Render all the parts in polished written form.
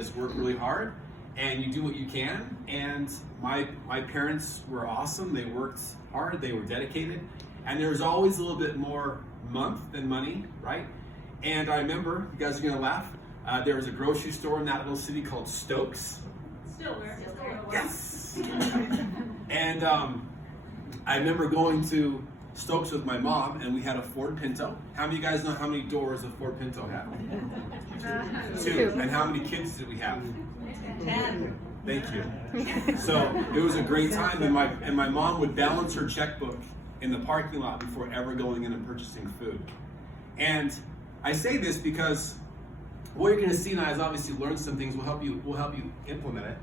is work really hard and you do what you can. And my parents were awesome. They worked hard, they were dedicated, and there was always a little bit more month than money, right? And I remember, you guys are gonna laugh, there was a grocery store in that little city called Stokes. Still where? Yes! And I remember going to Stokes with my mom, and we had a Ford Pinto. How many of you guys know how many doors a Ford Pinto had? Two. And how many kids did we have? 10. Thank you. So it was a great time, and my mom would balance her checkbook in the parking lot before ever going in and purchasing food. And I say this because what you're going to see now is obviously learn some things. Will help you implement it.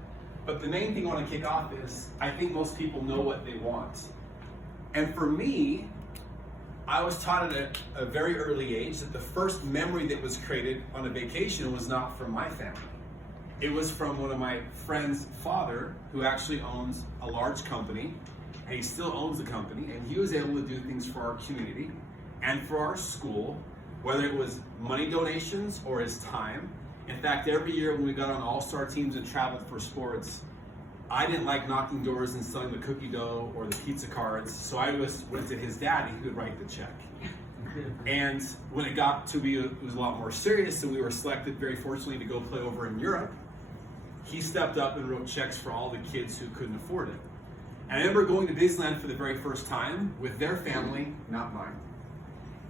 But the main thing I want to kick off is I think most people know what they want. And for me, I was taught at a very early age that the first memory that was created on a vacation was not from my family. It was from one of my friend's father, who actually owns a large company, and he still owns the company, and he was able to do things for our community and for our school, whether it was money donations or his time. In fact, every year when we got on all-star teams and traveled for sports, I didn't like knocking doors and selling the cookie dough or the pizza cards, so I went to his daddy who would write the check. And when it got to be, it was a lot more serious, and we were selected very fortunately to go play over in Europe, he stepped up and wrote checks for all the kids who couldn't afford it. And I remember going to Disneyland for the very first time with their family, not mine.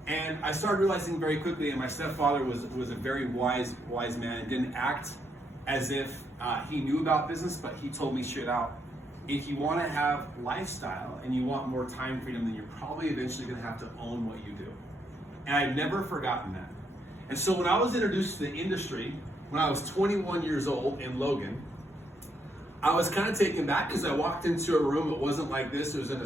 And I started realizing very quickly, and my stepfather was a very wise man and didn't act as if he knew about business, but he told me straight out, if you want to have lifestyle and you want more time freedom, then you're probably eventually going to have to own what you do. And I've never forgotten that. And so when I was introduced to the industry, when I was 21 years old in Logan, I was kind of taken back because I walked into a room. It wasn't like this. It was in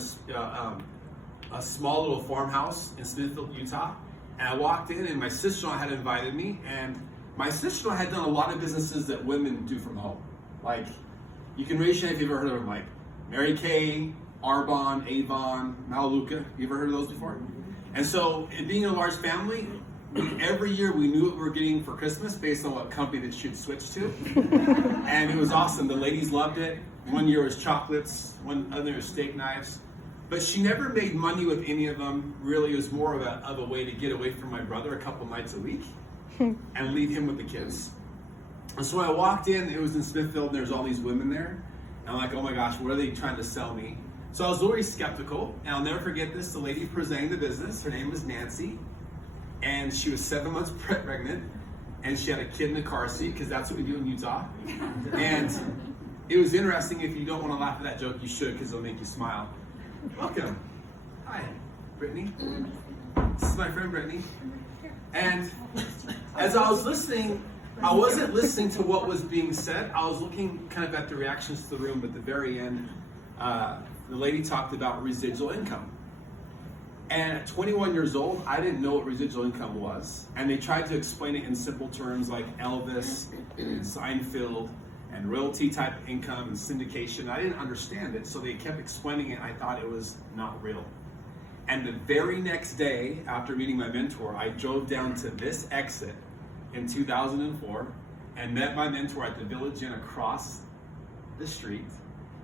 a small little farmhouse in Smithfield, Utah. And I walked in, and my sister-in-law had invited me, and my sister-in-law had done a lot of businesses that women do from home. Like, you can raise your hand if you've ever heard of them, like Mary Kay, Arbonne, Avon, Melaleuca. You ever heard of those before? And so, it being a large family, every year we knew what we were getting for Christmas based on what company that she'd switch to. And it was awesome. The ladies loved it. One year was chocolates, one other was steak knives. But she never made money with any of them. Really, it was more of a way to get away from my brother a couple nights a week and leave him with the kids. And so I walked in, it was in Smithfield, and there's all these women there. And I'm like, oh my gosh, what are they trying to sell me? So I was very skeptical, and I'll never forget this. The lady presenting the business, her name was Nancy, and she was 7 months pregnant, and she had a kid in a car seat, because that's what we do in Utah. And it was interesting. If you don't want to laugh at that joke, you should, because it'll make you smile. Welcome. Hi, Brittany. This is my friend Brittany. And as I was listening, I wasn't listening to what was being said. I was looking kind of at the reactions to the room. At the very end, the lady talked about residual income. And at 21 years old, I didn't know what residual income was. And they tried to explain it in simple terms like Elvis and Seinfeld and royalty type income and syndication. I didn't understand it, so they kept explaining it. I thought it was not real. And the very next day, after meeting my mentor, I drove down to this exit in 2004 and met my mentor at the Village Inn across the street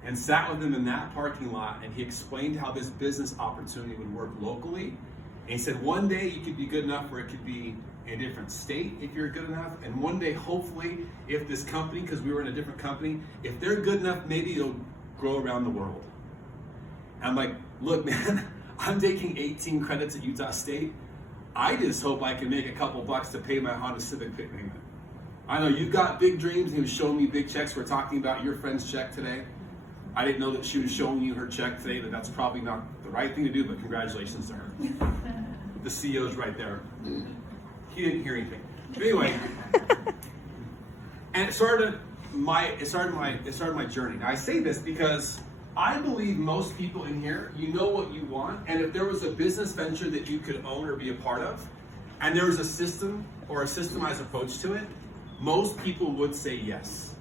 and sat with him in that parking lot, and he explained how this business opportunity would work locally. And he said, one day you could be good enough where it could be in a different state if you're good enough, and one day hopefully if this company, because we were in a different company, if they're good enough, maybe it'll grow around the world. And I'm like, look man, I'm taking 18 credits at Utah State. I just hope I can make a couple bucks to pay my Honda Civic payment. I know you've got big dreams. He was showing me big checks. We're talking about your friend's check today. I didn't know that she was showing you her check today, that that's probably not the right thing to do, but congratulations to her. The CEO's right there. He didn't hear anything. But anyway, and it started my journey. Now I say this because I believe most people in here, you know what you want, and if there was a business venture that you could own or be a part of, and there was a system or a systemized approach to it, most people would say yes.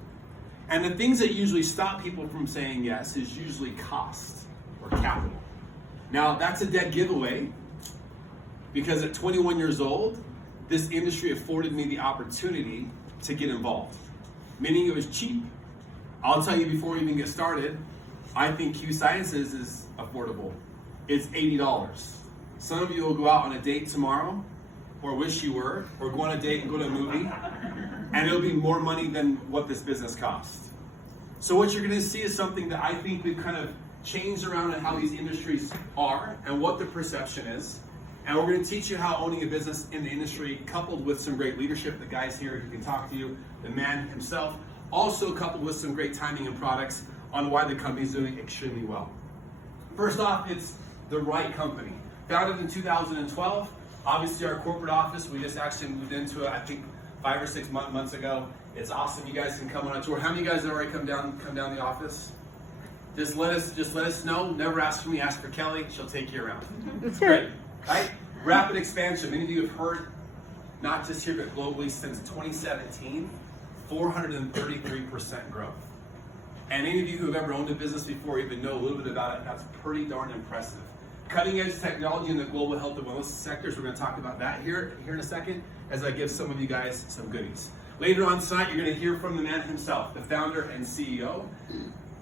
And the things that usually stop people from saying yes is usually cost or capital. Now that's a dead giveaway, because at 21 years old, this industry afforded me the opportunity to get involved. meaning it was cheap. I'll tell you before we even get started, I think Q Sciences is affordable. It's $80. Some of you will go out on a date tomorrow, or wish you were, or go on a date and go to a movie, and it'll be more money than what this business costs. So what you're gonna see is something that I think we've kind of changed around in how these industries are and what the perception is. And we're gonna teach you how owning a business in the industry, coupled with some great leadership, the guys here who can talk to you, the man himself, also coupled with some great timing and products on why the company's doing extremely well. First off, it's the right company. Founded in 2012, obviously our corporate office, we just actually moved into it, I think 5 or 6 months ago. It's awesome, you guys can come on a tour. How many of you guys have already come down the office? Just let us know, never ask for me, ask for Kelly, she'll take you around. It's great, right? Rapid expansion, many of you have heard, not just here but globally, since 2017, 433% growth. And any of you who have ever owned a business before even know a little bit about it, that's pretty darn impressive. Cutting edge technology in the global health and wellness sectors, we're going to talk about that here in a second as I give some of you guys some goodies. Later on tonight, you're going to hear from the man himself, the founder and CEO.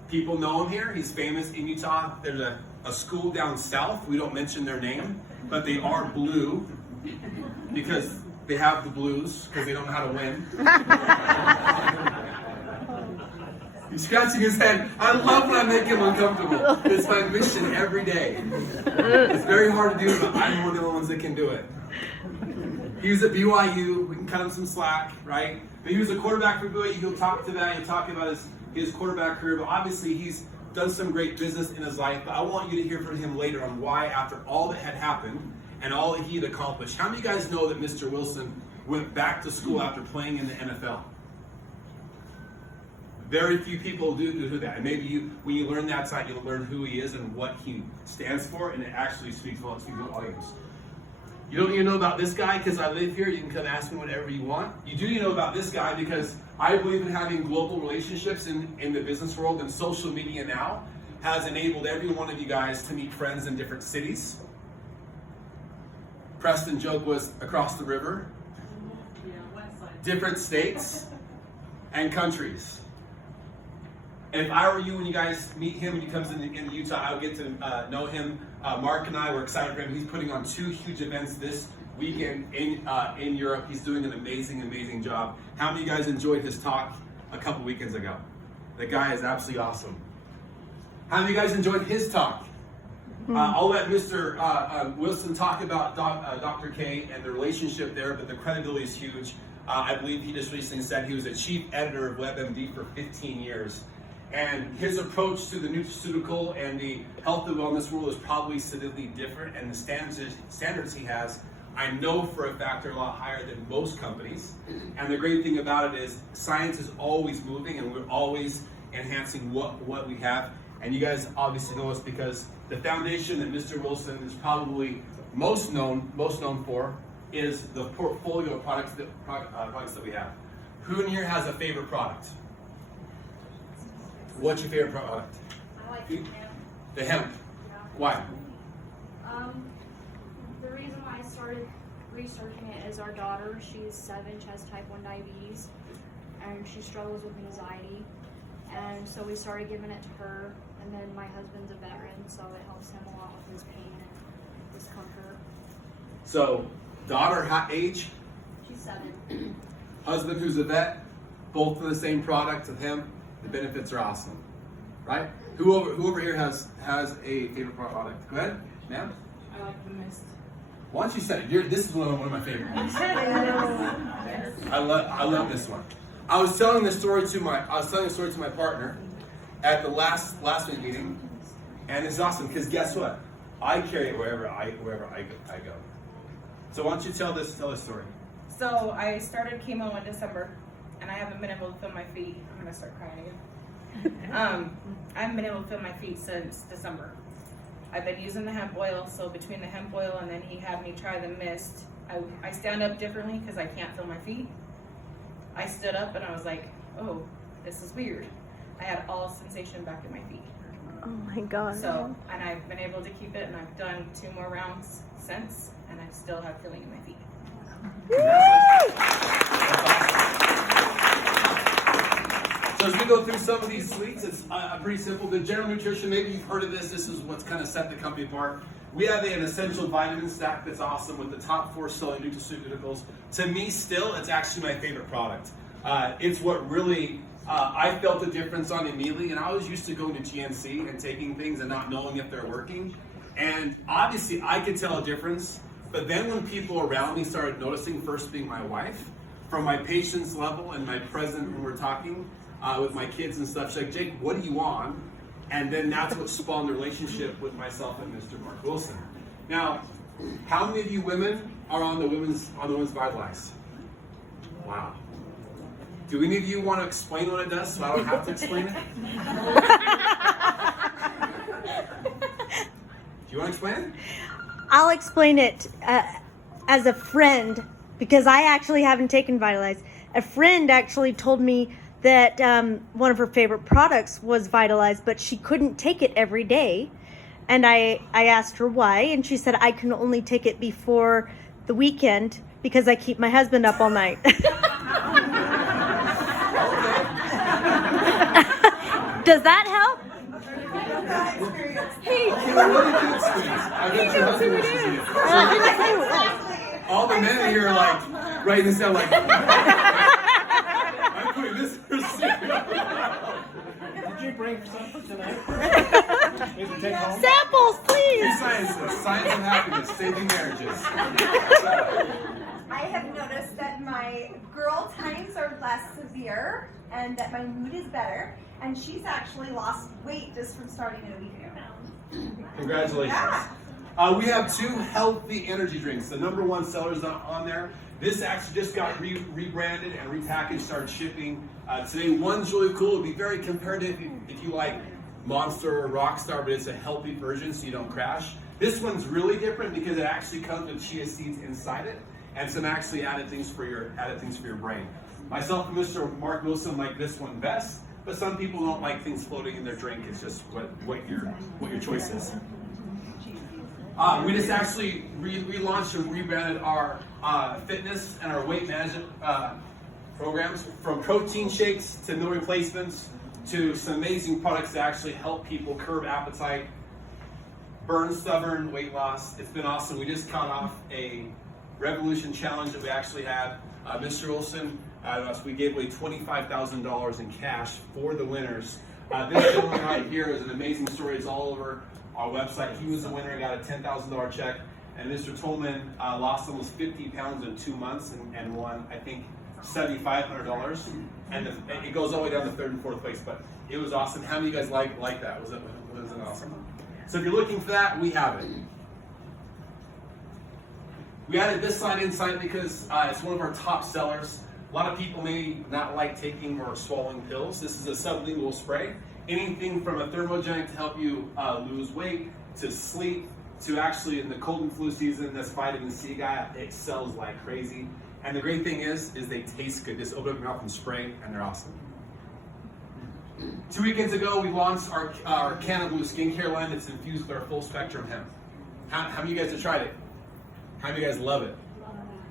People know him here, he's famous in Utah. There's a school down south, we don't mention their name, but they are blue because they have the blues, because they don't know how to win. He's scratching his head. I love when I make him uncomfortable. It's my mission every day. It's very hard to do, but I'm one of the ones that can do it. He was at BYU. We can cut him some slack, right? But he was a quarterback for BYU. He'll talk to that. He'll talk about his quarterback career. But obviously, he's done some great business in his life. But I want you to hear from him later on why, after all that had happened and all that he had accomplished. How many of you guys know that Mr. Wilson went back to school after playing in the NFL? Very few people do that. And maybe when you learn that side, you'll learn who he is and what he stands for, and it actually speaks volumes. You don't even know about this guy because I live here. You can come ask me whatever you want. You do know about this guy because I believe in having global relationships in the business world, and social media now has enabled every one of you guys to meet friends in different cities. Preston joke was across the river, different states, and countries. And if I were you, when you guys meet him when he comes in Utah, I would get to know him. Mark and I were excited for him. He's putting on 2 huge events this weekend in Europe. He's doing an amazing job. How many of you guys enjoyed his talk a couple weekends ago? The guy is absolutely awesome. How many of you guys enjoyed his talk? I'll let Mr. Wilson talk about Dr. K and the relationship there, but the credibility is huge. I believe he just recently said he was a chief editor of WebMD for 15 years. And his approach to the nutraceutical and the health and wellness world is probably significantly different, and the standards he has, I know for a fact, are a lot higher than most companies. And the great thing about it is science is always moving, and we're always enhancing what we have. And you guys obviously know us because the foundation that Mr. Wilson is probably most known for is the portfolio of products that we have. Who in here has a favorite product? What's your favorite product? I like the hemp. The hemp. Yeah. Why? The reason why I started researching it is our daughter, she's 7, she has type 1 diabetes, and she struggles with anxiety. And so we started giving it to her, and then my husband's a veteran, so it helps him a lot with his pain and discomfort. So, daughter, age? She's 7. Husband who's a vet, both for the same product of hemp. The benefits are awesome, right? Who over here has a favorite product? Go ahead, ma'am. I like the mist. Why don't you say it? This is one of my favorite ones. I love this one. I was telling this story to my partner at the last week meeting, and it's awesome because guess what? I carry it wherever I go. So why don't you tell this story? So I started chemo in December, and I haven't been able to feel my feet. I'm gonna start crying again. I haven't been able to feel my feet since December. I've been using the hemp oil, so between the hemp oil and then he had me try the mist, I stand up differently because I can't feel my feet. I stood up and I was like, oh, this is weird. I had all sensation back in my feet. Oh my God. So, and I've been able to keep it, and I've done 2 more rounds since, and I still have feeling in my feet. So as we go through some of these sweets, it's pretty simple. The General Nutrition, maybe you've heard of this. This is what's kind of set the company apart. We have an essential vitamin stack that's awesome with the top 4 selling nutraceuticals. To me, still, it's actually my favorite product. It's what really I felt a difference on immediately. And I was used to going to GNC and taking things and not knowing if they're working. And obviously, I could tell a difference. But then when people around me started noticing, first being my wife, from my patience level and my present when we're talking with my kids and stuff, she's like, Jake, what are you on? And then that's what spawned the relationship with myself and Mr. Mark Wilson. Now, how many of you women are on the women's Vitalize? Wow. Do any of you want to explain what it does so I don't have to explain it? Do you want to explain it? I'll explain it as a friend, because I actually haven't taken Vitalize. A friend actually told me that one of her favorite products was Vitalize, but she couldn't take it every day. And I asked her why, and she said, I can only take it before the weekend because I keep my husband up all night. Does that help? Hey, I bet your husband wishes he did. All the men in here are like writing this down like, I'm putting this for cereal. Did you bring something tonight? Maybe take home? samples, please. Science of happiness, saving marriages. I have noticed that my girl times are less severe and that my mood is better. And she's actually lost weight just from starting it a week ago. Congratulations. Yeah. We have 2 healthy energy drinks. The #1 sellers on there. This actually just got rebranded and repackaged, started shipping. Today, one's really cool. It'll be very comparative if you like Monster or Rockstar, but it's a healthy version so you don't crash. This one's really different because it actually comes with chia seeds inside it and some actually added things for your brain. Myself and Mr. Mark Wilson like this one best, but some people don't like things floating in their drink. It's just what your choice is. We just actually relaunched and rebranded our fitness and our weight management programs, from protein shakes to meal replacements to some amazing products that actually help people curb appetite, burn stubborn weight loss. It's been awesome. We just caught off a Revolution Challenge that we actually had. Mr. Wilson, we gave away $25,000 in cash for the winners. This gentleman right here is an amazing story. It's all over our website. He was the winner and got a $10,000 check. And Mr. Tolman lost almost 50 pounds in 2 months and won, I think, $7,500. And it goes all the way down to 3rd and 4th place. But it was awesome. How many of you guys like that? Was it awesome? So if you're looking for that, we have it. We added this slide inside because it's one of our top sellers. A lot of people may not like taking or swallowing pills. This is a sublingual spray. Anything from a thermogenic to help you lose weight, to sleep, to actually in the cold and flu season, this vitamin C guy, it sells like crazy. And the great thing is they taste good. Just open up your mouth and spray, and they're awesome. 2 weekends ago, we launched our Canna Blue skincare line that's infused with our full spectrum hemp. How many of you guys have tried it? How many of you guys love it?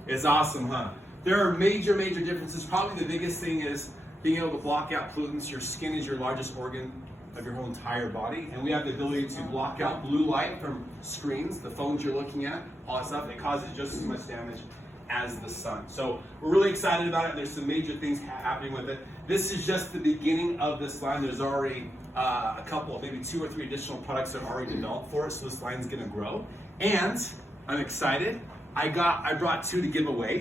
It's awesome, huh? There are major differences. Probably the biggest thing is being able to block out pollutants. Your skin is your largest organ of your whole entire body, and we have the ability to block out blue light from screens, the phones you're looking at, all that stuff. It causes just as much damage as the sun. So we're really excited about it. There's some major things happening with it. This is just the beginning of this line. There's already a couple, maybe 2 or 3 additional products that are already developed for it, so this line's gonna grow. And I'm excited. I brought 2 to give away.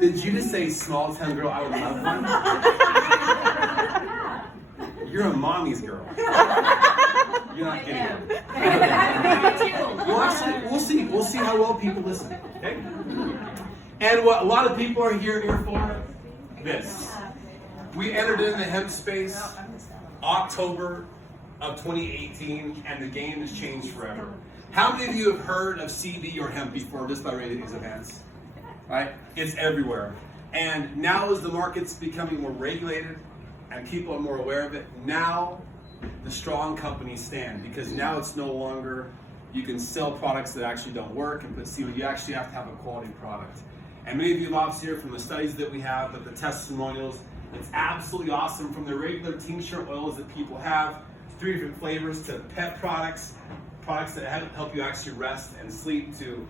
Did you just say small town girl? I would love one. You're a mommy's girl. You're not getting it. Well, actually, we'll see how well people listen. Okay. And what a lot of people are here for this. We entered in the hemp space October of 2018, and the game has changed forever. How many of you have heard of CB or hemp before, just by rating these events? Right? It's everywhere. And now as the market's becoming more regulated and people are more aware of it, now the strong companies stand, because now it's no longer You can sell products that actually don't work and see what you actually have to have a quality product. And many of you have here from the studies that we have, but the testimonials, it's absolutely awesome, from the regular tincture oils that people have, 3 different flavors, to pet products that help you actually rest and sleep, to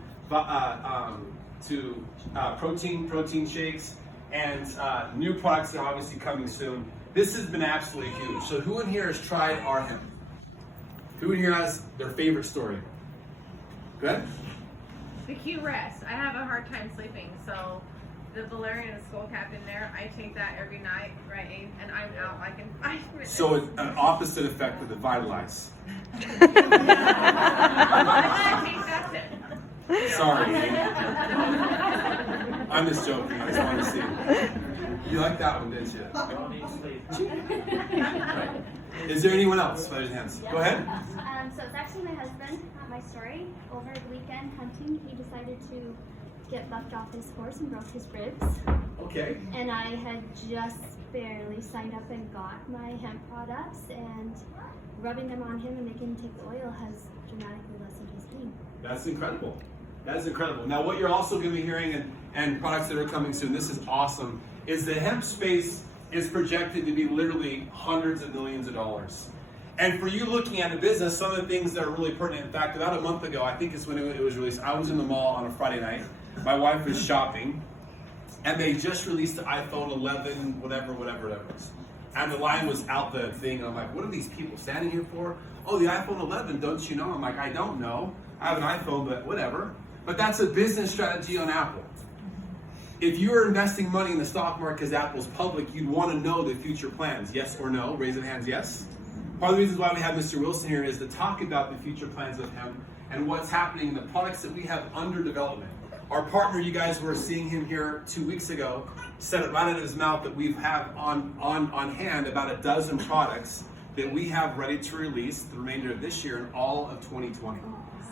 protein shakes, and new products that are obviously coming soon. This has been absolutely huge. So who in here has tried our hemp? Who in here has their favorite story? Good? The Q-Rest. I have a hard time sleeping, so the valerian skull cap in there, I take that every night, right, Abe? And I'm out like in 5 minutes. So it's an opposite effect of the Vitalize. I take that then. Sorry. I'm just joking. I just wanted to see. You like that one, didn't you? Y'all need sleep. Right. Is there anyone else? Raise your hands. Go ahead. So it's actually my husband, not my story. Over the weekend hunting, he decided to get bucked off his horse and broke his ribs. Okay. And I had just barely signed up and got my hemp products, and rubbing them on him and making him take the oil has dramatically lessened his pain. That's incredible. That is incredible. Now, what you're also going to be hearing, and products that are coming soon, this is awesome, is the hemp space is projected to be literally hundreds of millions of dollars. And for you looking at a business, some of the things that are really pertinent, in fact, about a month ago, I think is when it was released, I was in the mall on a Friday night. My wife was shopping, and they just released the iPhone 11, whatever it is. And the line was out the thing, and I'm like, what are these people standing here for? Oh, the iPhone 11, don't you know? I'm like, I don't know. I have an iPhone, but whatever. But that's a business strategy on Apple. If you're investing money in the stock market because Apple's public, you'd want to know the future plans. Yes or no? Raise your hands, yes. Part of the reasons why we have Mr. Wilson here is to talk about the future plans of him and what's happening in the products that we have under development. Our partner, you guys were seeing him here 2 weeks ago, said it right out of his mouth that we have on hand about a dozen products that we have ready to release the remainder of this year and all of 2020.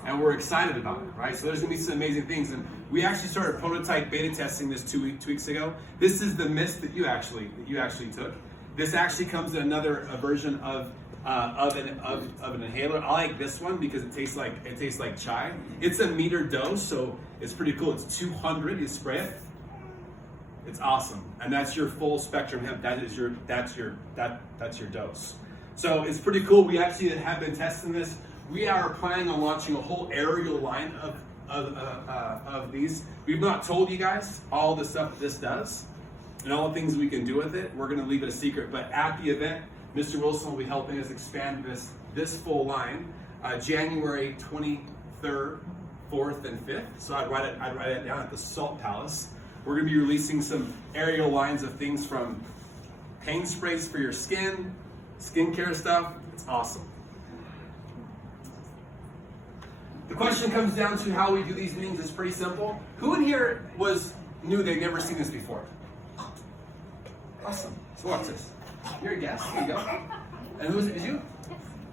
And we're excited about it, right? So there's gonna be some amazing things. And we actually started prototype beta testing this two weeks ago. This is the mist that you actually took. This actually comes in another version of an inhaler. I like this one because it tastes like chai. It's a meter dose, so it's pretty cool. It's 200. You spray it. It's awesome, and that's your full spectrum hemp. That's your dose. So it's pretty cool. We actually have been testing this. We are planning on launching a whole aerial line of these. We've not told you guys all the stuff that this does and all the things we can do with it. We're going to leave it a secret, but at the event, Mr. Wilson will be helping us expand this full line, January 23rd, 4th, and 5th. So I'd write it down at the Salt Palace. We're going to be releasing some aerial lines of things from pain sprays for your skin, skincare stuff. It's awesome. The question comes down to how we do these meetings. It's pretty simple. Who in here knew they'd never seen this before? Awesome. So watch this. You're a guest. Here you go. And who is it? Is you?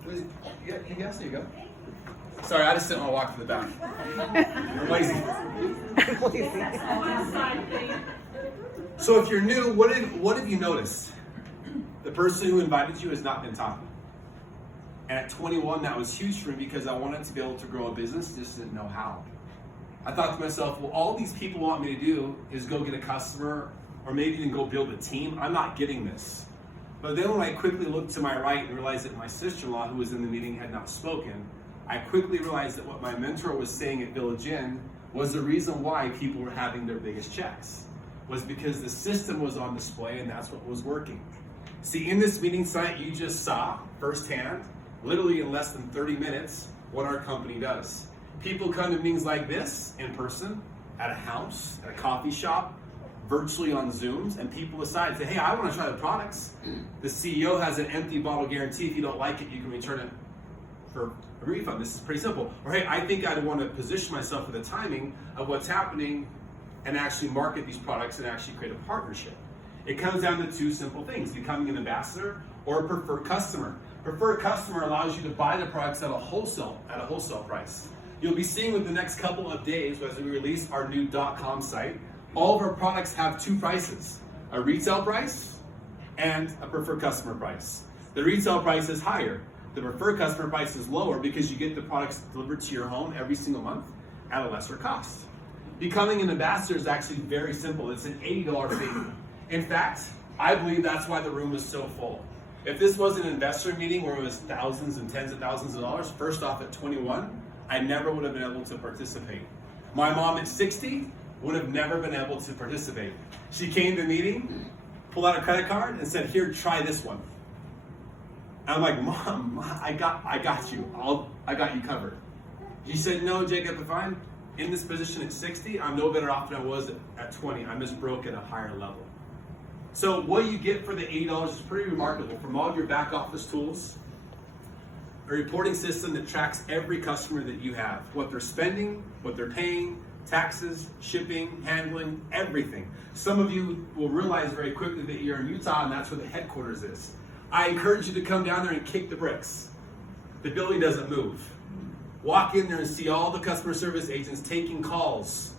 You guess? There you go. Sorry, I just didn't want to walk to the back. You're lazy. One side thing. So if you're new, what have you noticed? The person who invited you has not been talking. And at 21, that was huge for me because I wanted to be able to grow a business, just didn't know how. I thought to myself, well, all these people want me to do is go get a customer or maybe even go build a team. I'm not getting this. But then when I quickly looked to my right and realized that my sister-in-law, who was in the meeting, had not spoken, I quickly realized that what my mentor was saying at Village Inn was the reason why people were having their biggest checks, was because the system was on display and that's what was working. See, in this meeting site, you just saw firsthand, literally in less than 30 minutes, what our company does. People come to meetings like this in person, at a house, at a coffee shop, virtually on Zooms, and people decide, say, hey, I want to try the products. The CEO has an empty bottle guarantee. If you don't like it, you can return it for a refund. This is pretty simple. Or hey, I think I'd want to position myself for the timing of what's happening and actually market these products and actually create a partnership. It comes down to two simple things: becoming an ambassador or a preferred customer. Preferred customer allows you to buy the products at a wholesale price. You'll be seeing with the next couple of days as we release our new .com site, all of our products have two prices: a retail price and a preferred customer price. The retail price is higher. The preferred customer price is lower because you get the products delivered to your home every single month at a lesser cost. Becoming an ambassador is actually very simple. It's an $80 fee. In fact, I believe that's why the room was so full. If this was an investor meeting where it was thousands and tens of thousands of dollars, first off at 21, I never would have been able to participate. My mom at 60 would have never been able to participate. She came to the meeting, pulled out a credit card and said, "Here, try this one." And I'm like, "Mom, I got you. I got you covered." She said, "No, Jacob, if I'm in this position at 60, I'm no better off than I was at 20. I'm just broke at a higher level." So what you get for the $80 is pretty remarkable. From all of your back office tools, a reporting system that tracks every customer that you have, what they're spending, what they're paying, taxes, shipping, handling, everything. Some of you will realize very quickly that you're in Utah and that's where the headquarters is. I encourage you to come down there and kick the bricks. The building doesn't move. Walk in there and see all the customer service agents taking calls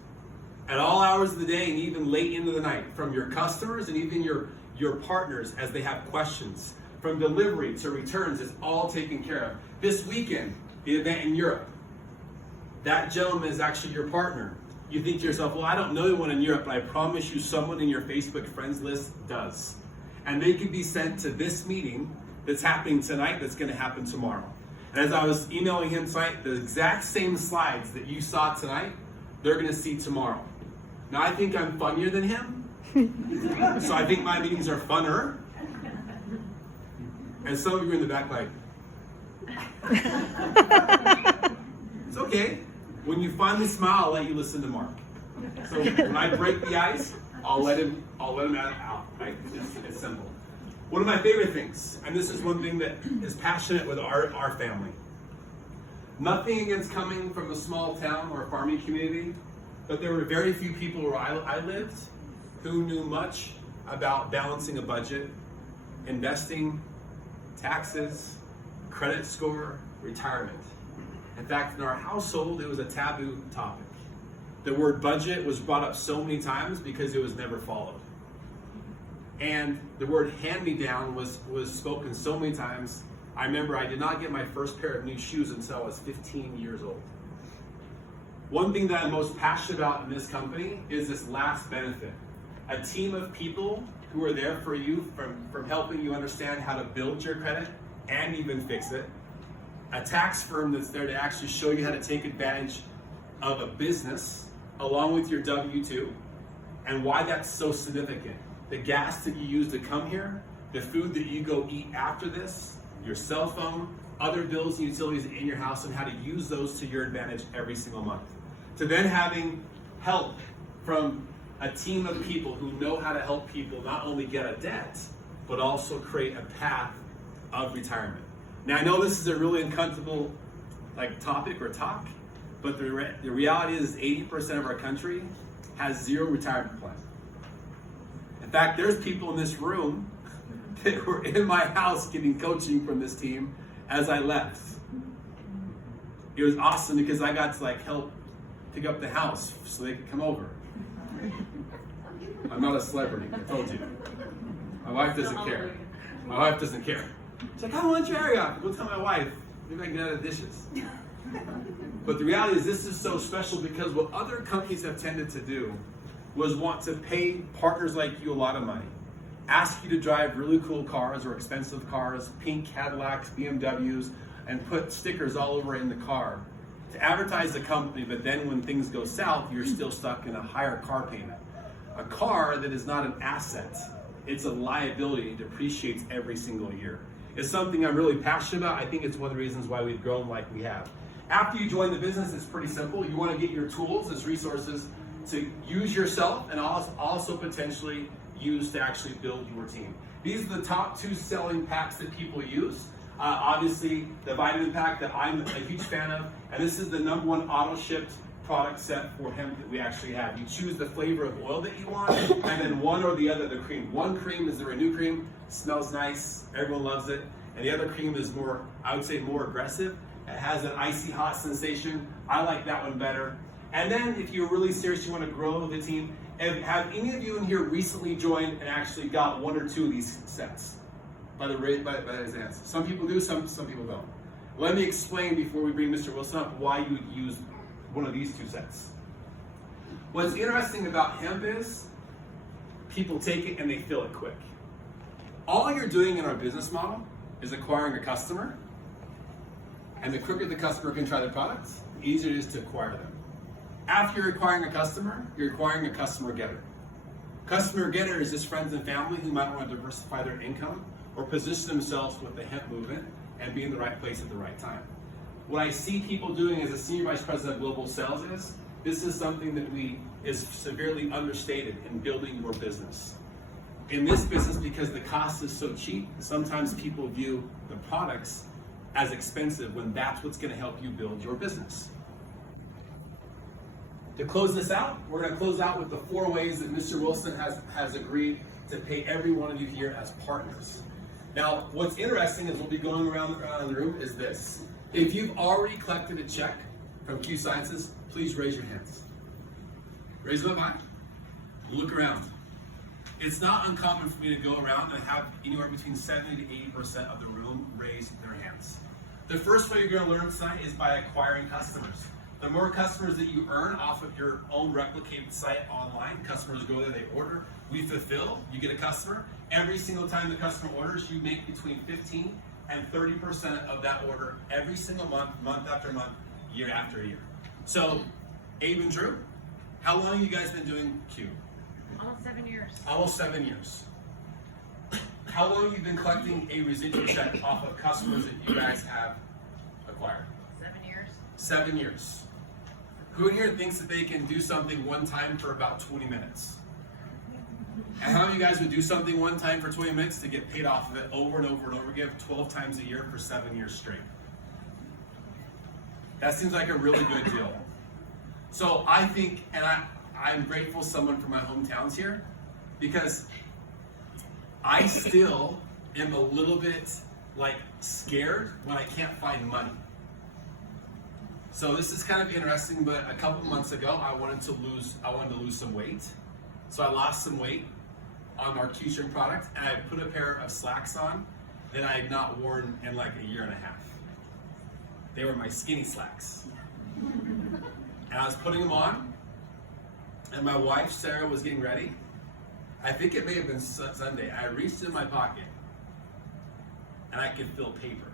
at all hours of the day and even late into the night from your customers and even your partners as they have questions. From delivery to returns, it's all taken care of. This weekend, the event in Europe, that gentleman is actually your partner. You think to yourself, well, I don't know anyone in Europe, but I promise you someone in your Facebook friends list does. And they could be sent to this meeting that's happening tonight that's going to happen tomorrow. And as I was emailing him tonight, the exact same slides that you saw tonight, they're going to see tomorrow. Now, I think I'm funnier than him, so I think my meetings are funner. And some of you are in the back like, it's okay. When you finally smile, I'll let you listen to Mark. So when I break the ice, I'll let him out. Right? It's simple. One of my favorite things, and this is one thing that is passionate with our family. Nothing against coming from a small town or a farming community, but there were very few people where I lived who knew much about balancing a budget, investing, taxes, credit score, retirement. In fact, in our household, it was a taboo topic. The word budget was brought up so many times because it was never followed. And the word hand-me-down was spoken so many times. I remember I did not get my first pair of new shoes until I was 15 years old. One thing that I'm most passionate about in this company is this last benefit. A team of people who are there for you from helping you understand how to build your credit and even fix it. A tax firm that's there to actually show you how to take advantage of a business along with your W-2 and why that's so significant. The gas that you use to come here, the food that you go eat after this, your cell phone, other bills and utilities in your house, and how to use those to your advantage every single month. To then having help from a team of people who know how to help people not only get a debt, but also create a path of retirement. Now I know this is a really uncomfortable topic or talk, but the reality is 80% of our country has zero retirement plan. In fact, there's people in this room that were in my house getting coaching from this team as I left. It was awesome because I got to help pick up the house so they could come over. I'm not a celebrity, I told you. My wife doesn't care. My wife doesn't care. She's like, I want your area off. Go tell my wife. Maybe I can get out of the dishes. But the reality is this is so special because what other companies have tended to do was want to pay partners like you a lot of money. Ask you to drive really cool cars or expensive cars, pink Cadillacs, BMWs, and put stickers all over in the car to advertise the company, but then when things go south, you're still stuck in a higher car payment. A car that is not an asset, it's a liability, it depreciates every single year. It's something I'm really passionate about. I think it's one of the reasons why we've grown like we have. After you join the business, it's pretty simple. You want to get your tools as resources to use yourself and also potentially use to actually build your team. These are the top 2 selling packs that people use. Obviously, the vitamin pack that I'm a huge fan of, and this is the #1 auto-shipped product set for hemp that we actually have. You choose the flavor of oil that you want, and then one or the other, the cream. One cream is the Renew cream, smells nice, everyone loves it, and the other cream is more, I would say, more aggressive. It has an icy hot sensation. I like that one better. And then if you're really serious, you want to grow the team, have any of you in here recently joined and actually got 1 or 2 of these sets? by his hands. Some people do, some people don't. Let me explain before we bring Mr. Wilson up why you would use one of these two sets. What's interesting about hemp is people take it and they fill it quick. All you're doing in our business model is acquiring a customer, and the quicker the customer can try the products, the easier it is to acquire them. After you're acquiring a customer, you're acquiring a customer getter. Customer getter is just friends and family who might want to diversify their income or position themselves with the hemp movement and be in the right place at the right time. What I see people doing as a senior vice president of global sales is, this is something that is severely understated in building your business. In this business, because the cost is so cheap, sometimes people view the products as expensive when that's what's going to help you build your business. To close this out, we're going to close out with the 4 ways that Mr. Wilson has agreed to pay every one of you here as partners. Now, what's interesting is we'll be going around the room is this. If you've already collected a check from Q Sciences, please raise your hands. Raise them up high. Look around. It's not uncommon for me to go around and have anywhere between 70 to 80% of the room raise their hands. The first way you're going to learn tonight is by acquiring customers. The more customers that you earn off of your own replicated site online, customers go there, they order, we fulfill, you get a customer. Every single time the customer orders, you make between 15 and 30% of that order every single month, month after month, year after year. So, Abe and Drew, how long have you guys been doing Q? Almost 7 years. Almost 7 years. How long have you been collecting a residual check off of customers that you guys have acquired? 7 years. 7 years. Who in here thinks that they can do something one time for about 20 minutes? And how many of you guys would do something one time for 20 minutes to get paid off of it over and over and over again 12 times a year for 7 years straight? That seems like a really good deal. So I think, and I'm grateful someone from my hometowns here, because I still am a little bit like scared when I can't find money. So this is kind of interesting, but a couple months ago I wanted to lose some weight. So I lost some weight on our Q-String product, and I put a pair of slacks on that I had not worn in like a year and a half. They were my skinny slacks. And I was putting them on, and my wife, Sarah, was getting ready. I think it may have been Sunday. I reached in my pocket, and I could feel paper.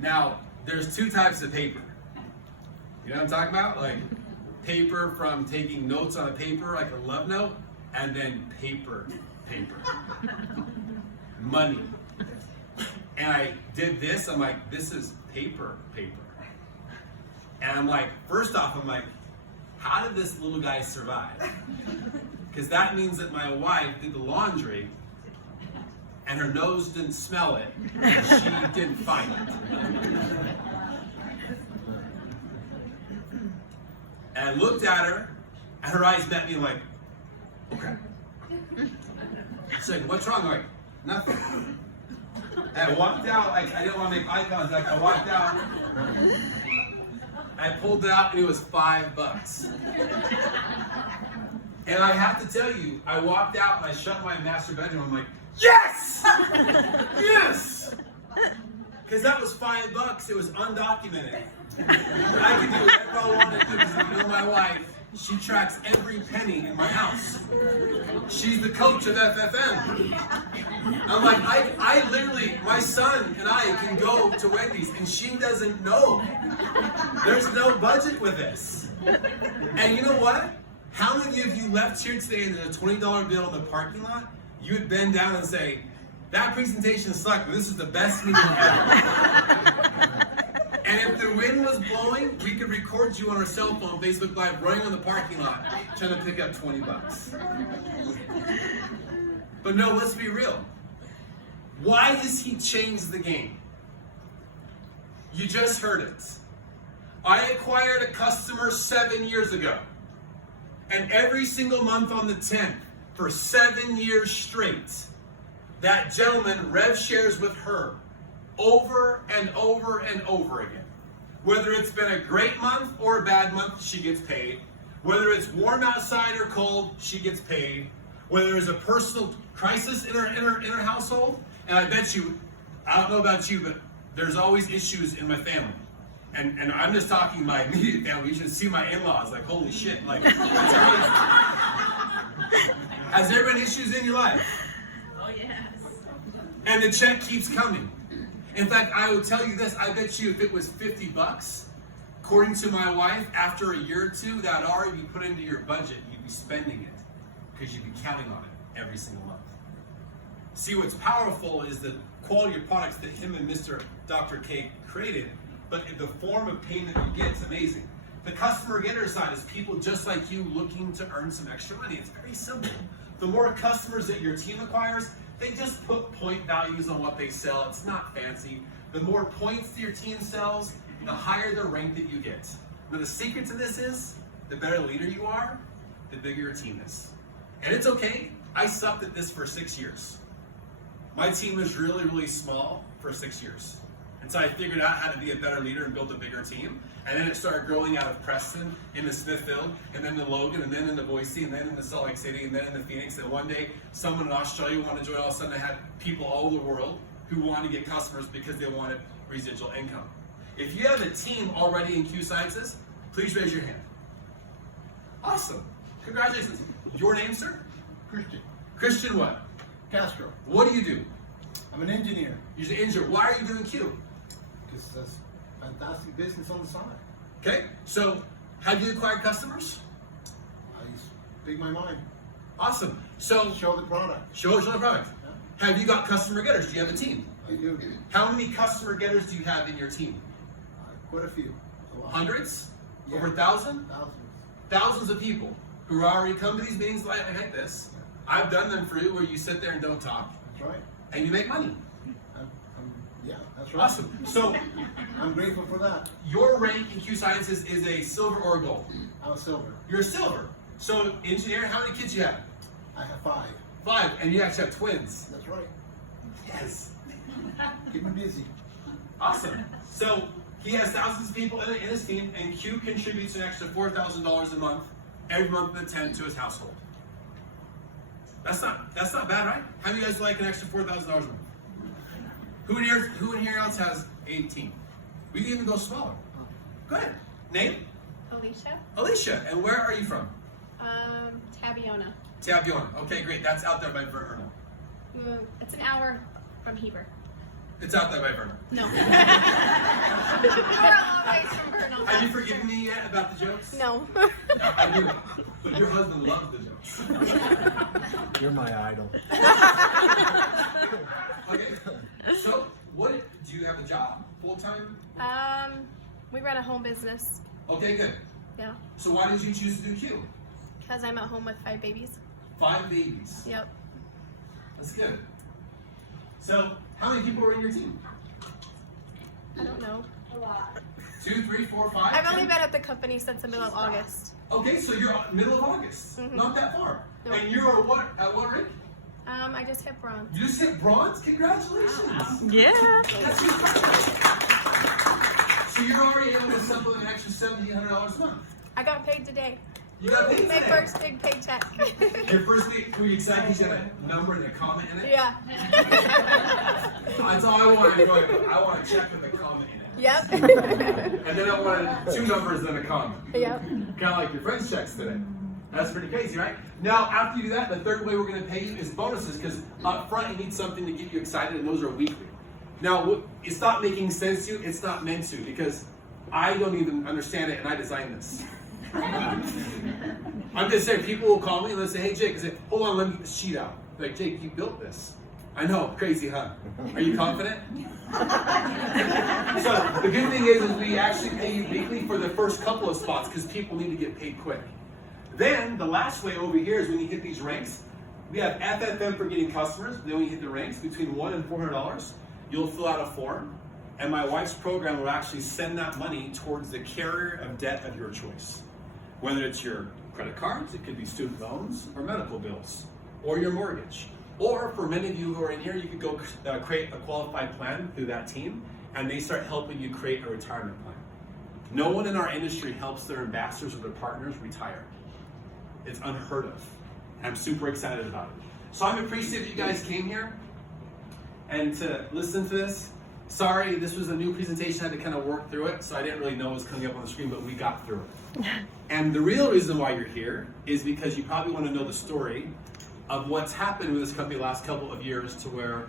Now, there's 2 types of paper. You know what I'm talking about? Like paper from taking notes on a paper, like a love note, and then paper. Money. And I did this, I'm like, this is paper. And I'm like, first off, I'm like, how did this little guy survive? Because that means that my wife did the laundry and her nose didn't smell it, and she didn't find it. And I looked at her, and her eyes met me and like, okay. She's like, what's wrong? I'm like, nothing. And I walked out, like, I didn't want to make eye contact. I walked out, I pulled it out, and it was $5. And I have to tell you, I walked out and I shut my master bedroom. I'm like, yes! Yes! Because that was $5. It was undocumented. I could do whatever I wanted to do because you know my wife, she tracks every penny in my house. She's the coach of FFM. I'm like, I literally, my son and I can go to Wendy's and she doesn't know. There's no budget with this. And you know what? How many of you left here today and there's a $20 bill in the parking lot? You would bend down and say, that presentation sucked, but this is the best meeting ever. And if the wind was blowing, we could record you on our cell phone, Facebook Live, running on the parking lot, trying to pick up $20. But no, let's be real. Why has he changed the game? You just heard it. I acquired a customer 7 years ago. And every single month on the 10th, for 7 years straight, that gentleman rev shares with her over and over and over again. Whether it's been a great month or a bad month, she gets paid. Whether it's warm outside or cold, she gets paid. When there's a personal crisis in our household, and I bet you, I don't know about you, but there's always issues in my family. And I'm just talking my immediate family. You should see my in-laws. Like, holy shit. Like, that's amazing. Has there been issues in your life? Oh, yes. And the check keeps coming. In fact, I will tell you this. I bet you if it was $50, according to my wife, after a year or two, that would already be put into your budget. You'd be spending it because you'd be counting on it every single month. See, what's powerful is the quality of products that him and Mr. Dr. K created, but the form of payment you get is amazing. The customer getter side is people just like you looking to earn some extra money. It's very simple. The more customers that your team acquires, they just put point values on what they sell. It's not fancy. The more points your team sells, the higher the rank that you get. Now the secret to this is, the better leader you are, the bigger your team is. And it's okay. I sucked at this for 6 years. My team was really, really small for 6 years. Until I figured out how to be a better leader and build a bigger team. And then it started growing out of Preston, into Smithfield, and then to Logan, and then into Boise, and then into Salt Lake City, and then into Phoenix. And one day, someone in Australia wanted to join. All of a sudden, I had people all over the world who wanted to get customers because they wanted residual income. If you have a team already in Q Sciences, please raise your hand. Awesome. Congratulations. Your name, sir? Christian Christian what? Castro. What do you do? I'm an engineer. You're an engineer. Why are you doing Q? Because that's fantastic business on the side. Okay, so how do you acquire customers? I speak my mind. Awesome. So Show the product. show us the product. Have you got customer getters? Do you have a team? I do. How many customer getters do you have in your team? Quite a few. A lot. Hundreds? Yeah. Over 1,000? Thousands. Thousands of people who already come to these meetings like this. I've done them for you where you sit there and don't talk That's right. and you make money. Yeah, that's right. Awesome. So I'm grateful for that. your rank in Q Sciences is a silver or a gold. I'm a silver. You're a silver. So engineer, how many kids you have? I have 5. 5, and you actually have twins. That's right. Yes. Keep me busy. Awesome. So he has thousands of people in his team, and Q contributes an extra $4,000 a month every month of the 10 to his household. That's not bad, right? How do you guys like an extra $4,000 a month? Who in here else has a team? We can even go smaller. Go ahead. Name? Alicia. Alicia. And where are you from? Tabiona. Tabiona. Okay, great. That's out there by Vernal. It's an hour from Heber. It's out there by Vernal. No. We're a long ways from Vernal. Have you forgiven me yet about the jokes? No. I do. But your husband loves the jokes. You're my idol. Okay. So, do you have a job? Full-time? We run a home business. Okay, good. Yeah. So why did you choose to do Q? Because I'm at home with 5 babies. 5 babies. Yep. That's good. So, how many people are in your team? I don't know. 2, 3, 4, 5? I've only 10? been at the company since the middle of August. Okay, so you're middle of August. Mhm. Not that far. Nope. And you're what? At what rank? I just hit bronze. You just hit bronze? Congratulations. Yeah. That's incredible. So you're already able to supplement an extra $1,700 a month. I got paid today. You got paid My today. first big paycheck. Your first day, were you excited you got a number and a comment in it? Yeah. That's all I want to know. I want to check with a comment in it. Yep. And then I wanted 2 numbers and a comment. Yep. Kind of like your friend's checks today. That's pretty crazy, right? Now, after you do that, the third way we're going to pay you is bonuses, because up front you need something to get you excited, and those are weekly. Now, it's not making sense to you. It's not meant to, because I don't even understand it, and I designed this. I'm just saying, people will call me and they'll say, hey, Jake, I say, hold on, let me get the sheet out. They're like, Jake, you built this. I know, crazy, huh? Are you confident? So the good thing is we actually pay you weekly for the first couple of spots because people need to get paid quick. Then the last way over here is when you hit these ranks. We have FFM for getting customers. Then when you hit the ranks between $100 and $400, you'll fill out a form, and my wife's program will actually send that money towards the carrier of debt of your choice. Whether it's your credit cards, it could be student loans or medical bills, or your mortgage. Or for many of you who are in here, you could go create a qualified plan through that team, and they start helping you create a retirement plan. No one in our industry helps their ambassadors or their partners retire. It's unheard of. I'm super excited about it. So I'm appreciative you guys came here and to listen to this. Sorry, this was a new presentation. I had to kind of work through it, so I didn't really know what was coming up on the screen, but we got through it. And the real reason why you're here is because you probably want to know the story of what's happened with this company the last couple of years to where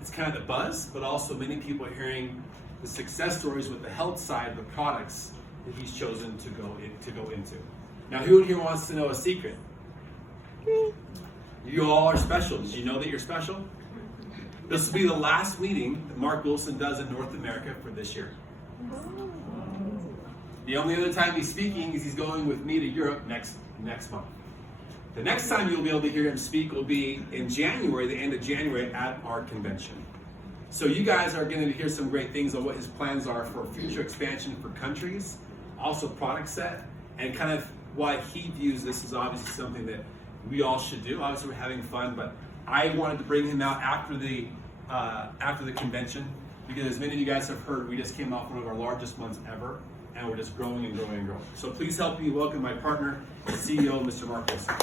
it's kind of the buzz, but also many people are hearing the success stories with the health side of the products that he's chosen to go into. Now, who in here wants to know a secret? You all are special. Did you know that you're special? This will be the last meeting that Mark Wilson does in North America for this year. The only other time he's speaking is he's going with me to Europe next month. The next time you'll be able to hear him speak will be in January, the end of January at our convention. So you guys are going to hear some great things on what his plans are for future expansion for countries, also product set, and kind of why he views this as obviously something that we all should do. Obviously we're having fun, but I wanted to bring him out after the convention because as many of you guys have heard, we just came off one of our largest months ever, and we're just growing and growing and growing. So please help me welcome my partner, the CEO, Mr. Mark Wilson.